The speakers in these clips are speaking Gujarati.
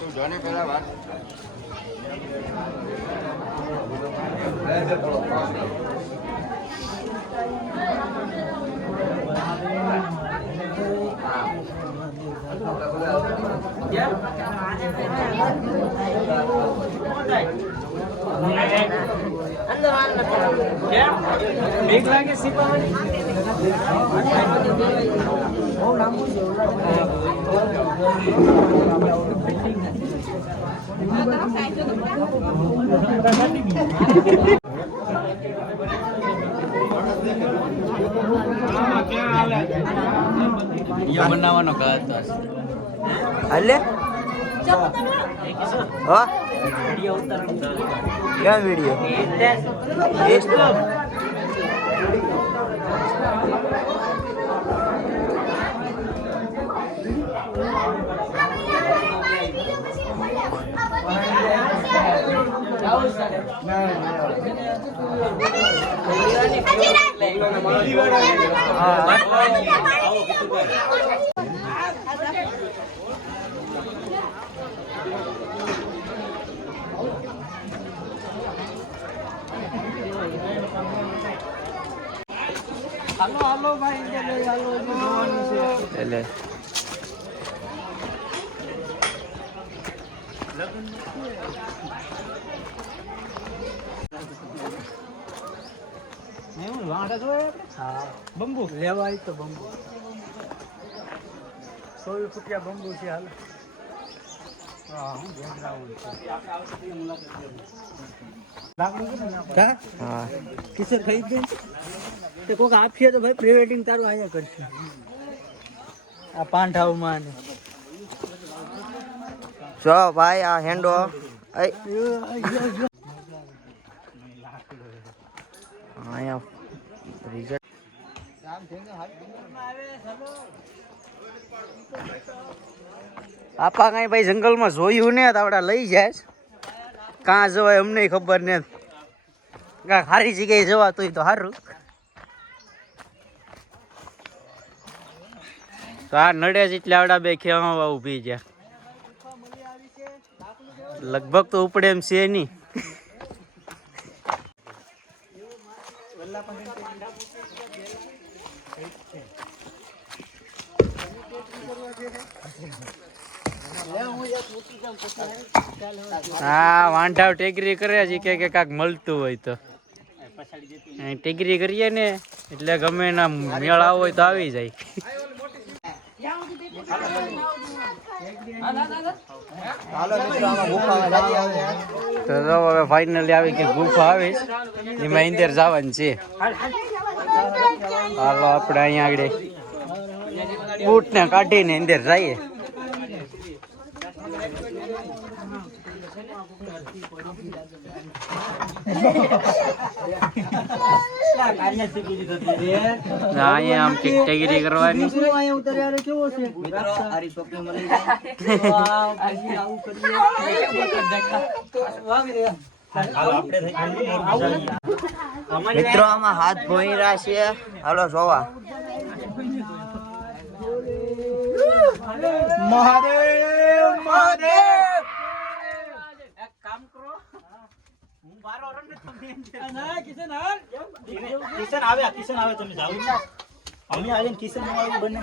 તું જોને પેલા વાત. લાગે વીડિયો બનાવવાનો હતો હાલે? હા? ક્યાં વીડિયો હાલો હાલો ભાઈ હાલો એટલે એવું વાંઢા જોઈએ હા. બંબુ? લેવાય તો બંબુ. સો રૂપિયા બંબુ છે હાલ. કિશોર ખાઈ ગઈ? તે કોક આપીએ તો ભાઈ પ્રી વેડિંગ તારું અહીંયા કરશે. આ પાંઠાવમાં ને. જો ભાઈ આ હેન્ડો આપા કઈ ભાઈ જંગલમાં જોયું ને આપડા લઈ જાય કાં જવાય અમને ખબર ને. કાંઈ સારી જગ્યાએ હોય તો સારું. તો આ નડે જ એટલે આવડા બે ખેવા ઊભી ગયા. લગભગ તો ઉપડે એમ છે નહીં. હા, વાંઢાવ ટેકરી કરે છે કે કાંક મળતું હોય તો. ટેકરી કરીએ ને, એટલે ગમે એના મેળ આવો હોય તો આવી જાય. તો હવે ફાઇનલી આવી કે ગુફા આવી એમાં ઇન્દર જવાનું છે. હાલો આપણે અહીંયા આગળ બૂટ ને કાઢીને અંદર જઈએ. આમ ટેકરી કરવાની. કેવો છે? મિત્રો આમાં હાથ ભોઈ રહ્યા છે હાલો જોવા. મહાદેવ મહાદેવ! એક કામ કરો. હું બારો રન તમે ના કિશન હાલ. કિશન આવે કિશન આવે તમે જાવ અમે આવીને કિશન મારું બને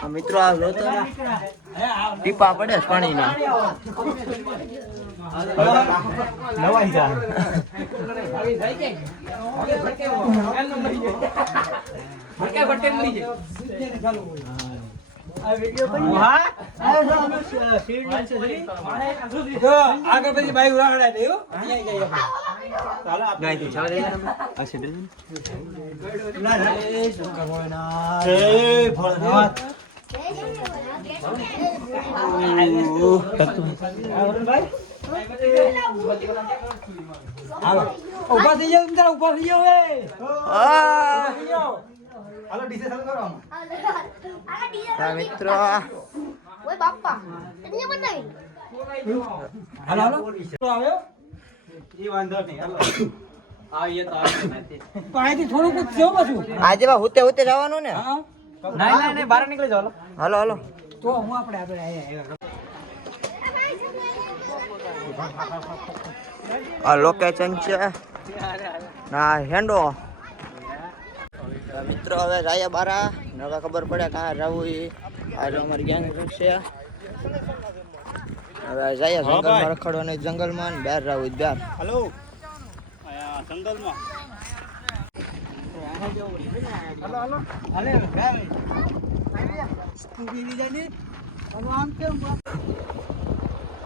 આ મિત્રો આ લો તો ટીપા પડે પાણીના નવાઈ જા આગળ પછી બાઈક ઉડાવડાય દે ચાલો આપણે ના? ના એ શંકર ભોળાનાથ જય ભોળાનાથ. હાલો. ઊભા થઈ જાવ ઊભા થઈ જાવ હાલો ડીજે ચાલુ કરો આ મિત્રો. ઓય બાપા. એટલે બનાવી. હાલો હાલો. આવ્યો? એ વાંધો નહીં હાલો. આજે હુતે હુતે જવાનું ને? હા. નહીં નહીં નહીં બહાર નીકળી જાઓ હાલો. હાલો તો હું આપણે આપણે આ લોકેશન છે. ના હેન્ડો મિત્રો હવે જાય બારા. ને હવે ખબર પડે કાં જવું એ આજે અમારી ગેંગ છે. હવે જાય જંગલમાં રખડવાનું જંગલમાં ને બહાર જવું બહાર હલો જંગલમાં.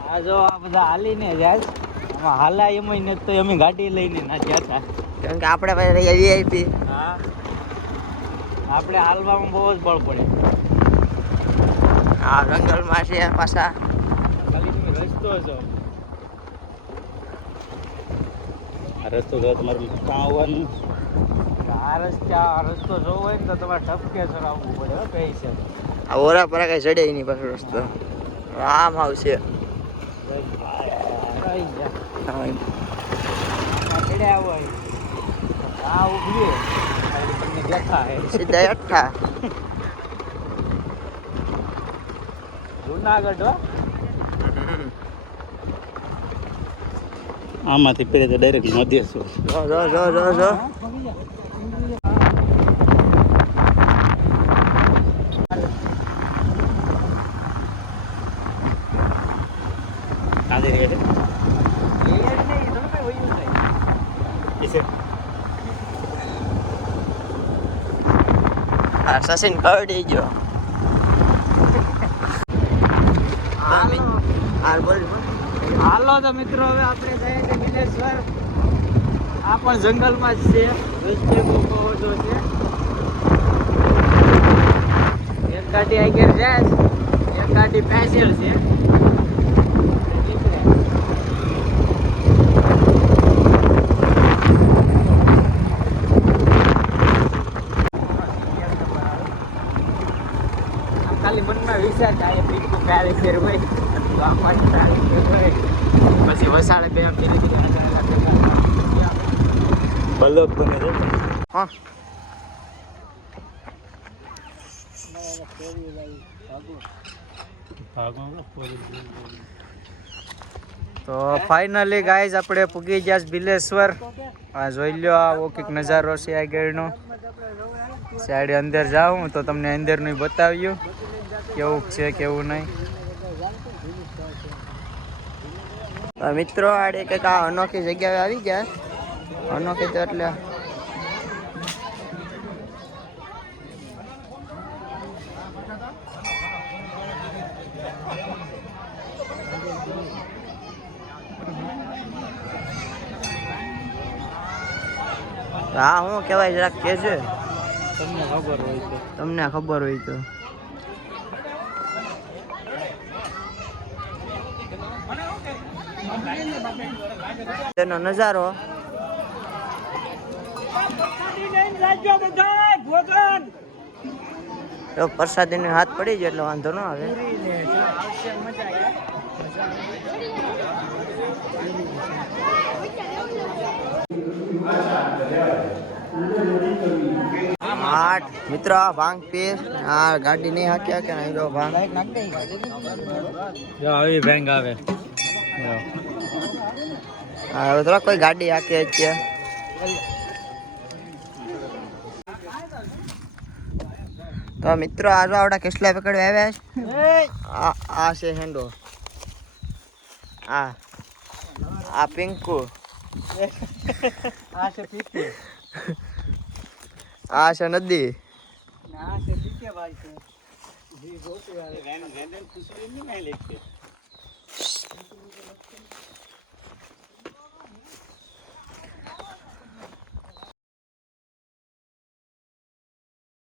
આ જો આ બધા હાલીને જાય આમાં હાલા એમ ને તો અમે ગાડી લઈને ના ગયા હતા. કેમ કે આપણે પાસે રહીએ વીઆઈપી હા. આપણે હાલવામાં બહુ જ બળ પડે. આ જંગલમાં છે પાછા. ખાલી તમે રસ્તો છો. આ રસ્તો જો તમારું આવવાનું આ રસ્તા આ રસ્તો જોવો હોય ને તો તમારે ટપકે ચડાવવું પડે હો કઈ છે. આ ઓરા પરા કઈ ચડે નહીં પાછો રસ્તો. આમ આવશે. આવી ગયા આમ. આ ચડે આ ઉભરી સીધા અઠ્ઠા જુનાગઢ હો. આમાંથી પેલે તો ડાયરેક્ટ મધ્ય જો જો જો જો જો કાંદે રે છે કિસે આ સસીન કરડી ગયો હાલો તો મિત્રો હવે આપણે જઈએ છીએ બિલેશ્વર આ પણ જંગલમાં જ છે. ઓછો છે. એક ગાડી આગળ જાય એક ગાડી પેસેલ છે આમ ખાલી મનમાં વિચાર થાય પીકું ક્યારે ફેર હોય તો આ પાછી તારી ફેર હોય પછી વસાડે બે આમ ધીરે ધીરે આગળ બલોક બને છે. હા. તો ફાઇનલી ગાઈઝ આપણે પૂગી ગયા બિલેશ્વર. આ જોઈ લ્યો આવો કંઈક નજારો છે આગળનો સાઈડ અંદર જાઉં તો તમને અંદરનું બતાવ્યું. કેવું છે કેવું નહીં. તો મિત્રો આડે કંઈક આ અનોખી જગ્યાએ આવી ગયા. અનોખી તો એટલે. હા હું કહેવાય જરાક કહેજો. તમને ખબર હોય તો. તમને ખબર હોય તો. તેનો નજારો તો પ્રસાદીને હાથ પડી ગયો એટલે વાંધો ન આવે. આઠ મિત્ર આ ભાંગ પીસ આ ગાડી નહીં હાક્યા કે નહીં? જો ભાંગ જો આવી બેંક આવે. હા હવે થોડા કોઈ ગાડી હાકે અત્યારે. તો મિત્રો આ જો આવડા કેટલા પકડવા આવ્યા છે. આ આ છે હેન્ડો આ આ પિંકુ. આ છે પીકે. આ છે નદી. આ છે પીકે ભાઈ છે. જી ગોપી આવે વેન વેન ખુશી નહીં લેકે